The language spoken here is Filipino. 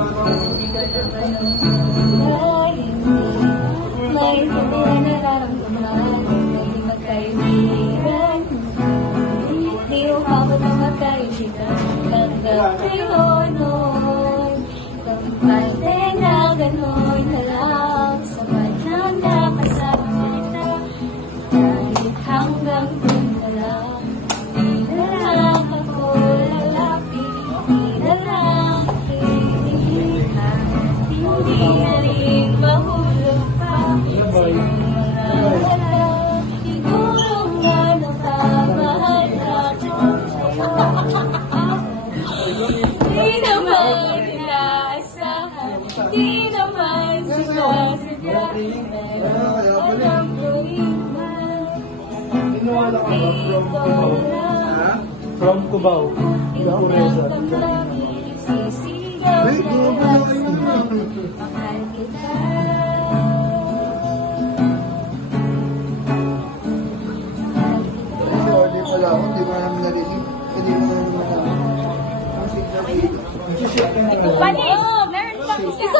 Hindi ka naman ang hindi maintindihan na nararamdaman. Hindi magkaibigan. Di umabot na magkaibigan. Hanggang ngayon, kampante na gano'n na lang. Sapat lang nakasama kita. Kahit hanggang doon na lang. Di na lang ako lalapit. Di na lang kikihan. Hindi haling mahulog pa. Sa mga alam, siguro nga napamahal ako. Di naman inaasahan. Di naman sinasadya. Pero alam ko rin Inuwala ka ba from Cubao? Ha? From Cubao. Gaureza. Wait, mahal kita. Kasi order pala ako, hindi mo namin narinig. Hindi mo namin narinig. Ang signal dito. Panis! Meron pang isa!